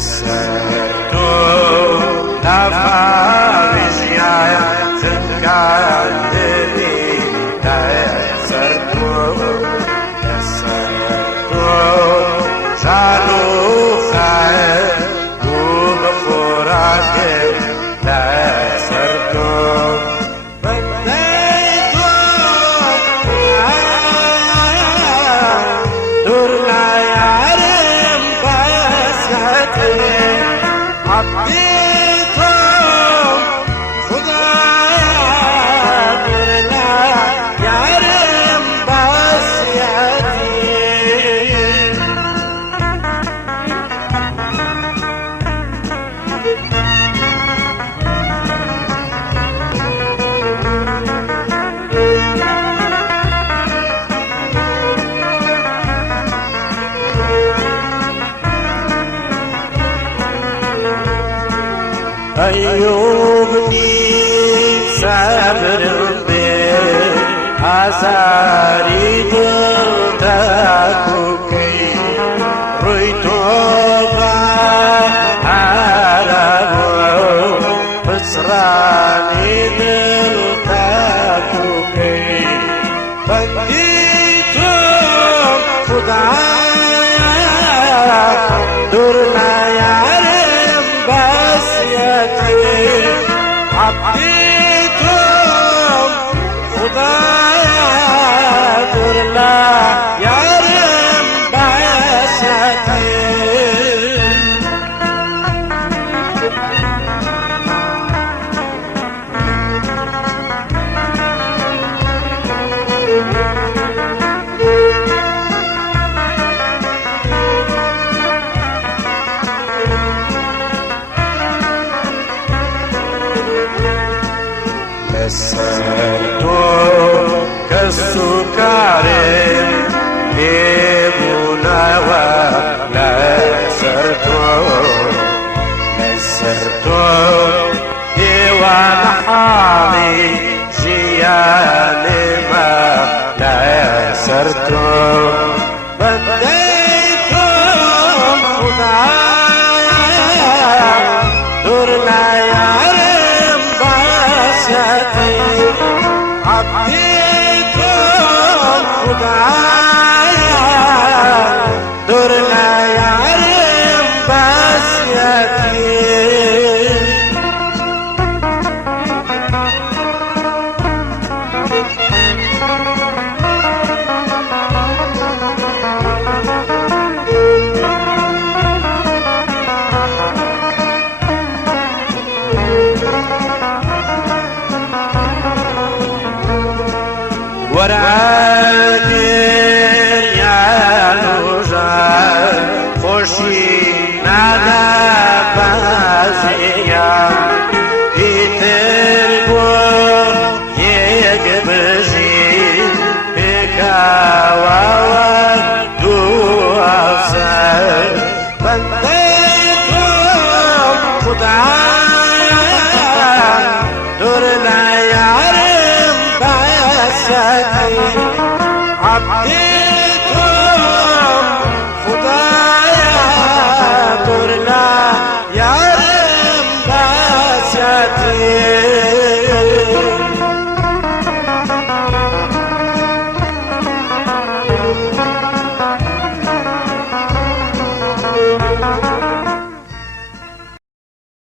لسرتو لفارجيا تنقادني لسرتو شالوخا وبفراق لسرتو أيوبني صبر بأساري دلتكوكي رويتوبا عربو بصراني دلتكوكي بنديتو خدايا دورنا يارم بسيتي عبديتم خدايا دورنا يارم بسيتي لسرتو كالسكاري ليبونا لسرتو ديوان حالي جيالي ما لسرتو بديتم خدايا دورنا يارم بسيتي عبديتم خدايا دورنا يارم بسيتي ورقير يا نوجار خوشي نادا بازيا يترقو يقبجي بكاوا دوافسر بنديتم خدايا دورنا يارم بسيتي عبدي